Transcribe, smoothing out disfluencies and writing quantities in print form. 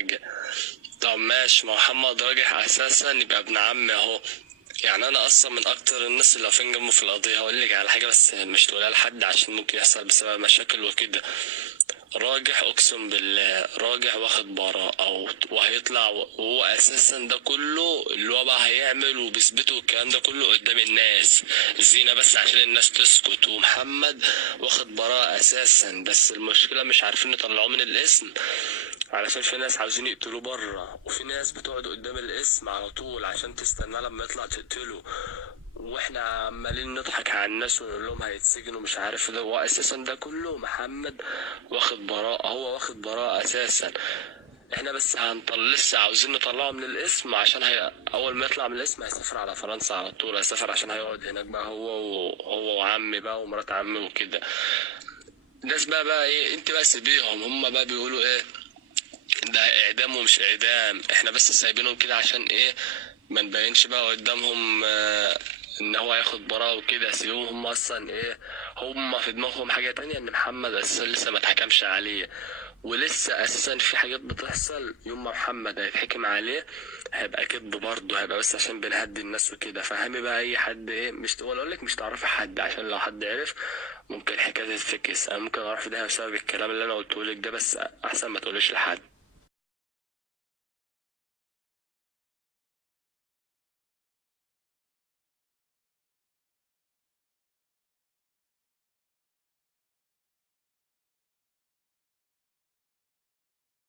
حاجة. طب ماشي، ما محمد راجح اساسا يبقى ابن عمي اهو. يعني انا اصلا من اكتر الناس اللي واقفين جنبه في القضية. هقول لك على حاجة بس مش تقولها لحد عشان ممكن يحصل بسبب مشاكل وكده. راجح اقسم بالله، راجح واخد براءة وهيطلع وهو اساسا ده كله اللي هو بقى هيعمل وبيثبته الكلام ده كله قدام الناس زينة بس عشان الناس تسكت. ومحمد واخد براءة اساسا، بس المشكلة مش عارفين يطلعوه من الاسم علشان في ناس عاوزين يقتلوه بره، وفي ناس بتقعد قدام الاسم على طول عشان تستنى لما يطلع تقتله. واحنا عمالين نضحك على الناس ونقول لهم هيتسجن ومش عارف ده، واساسا ده كله محمد واخد براءة، هو واخد براءة اساسا. احنا بس لسه عاوزين نطلعه من الاسم عشان اول ما يطلع من الاسم هيسافر على فرنسا على طول، هيسافر عشان هيقعد هناك بقى هو وعمي بقى ومرات عمي وكده. الناس بقى ايه، انت بقى سيبيهم، هم بقى بيقولوا ايه ده اعدام ومش اعدام، احنا بس سايبينهم كده عشان ايه ما نبينش بقى قدامهم ان هو هياخد براءة وكده. سيبوهم هم اصلا ايه، هم في دماغهم حاجة تانية، ان محمد اساسا لسه ما اتحكمش عليه، ولسه اساسا في حاجات بتحصل. يوم ما محمد هيتحكم عليه هيبقى كذب برضه، هيبقى بس عشان بنهدي الناس وكده. فهمي بقى اي حد ايه، مش ولا اقول لك مش تعرفي حد، عشان لو حد عرف ممكن الحكايه تتفكس. انا ممكن اعرف ده بسبب الكلام اللي انا قلته لك ده، بس احسن ما تقوليش لحد.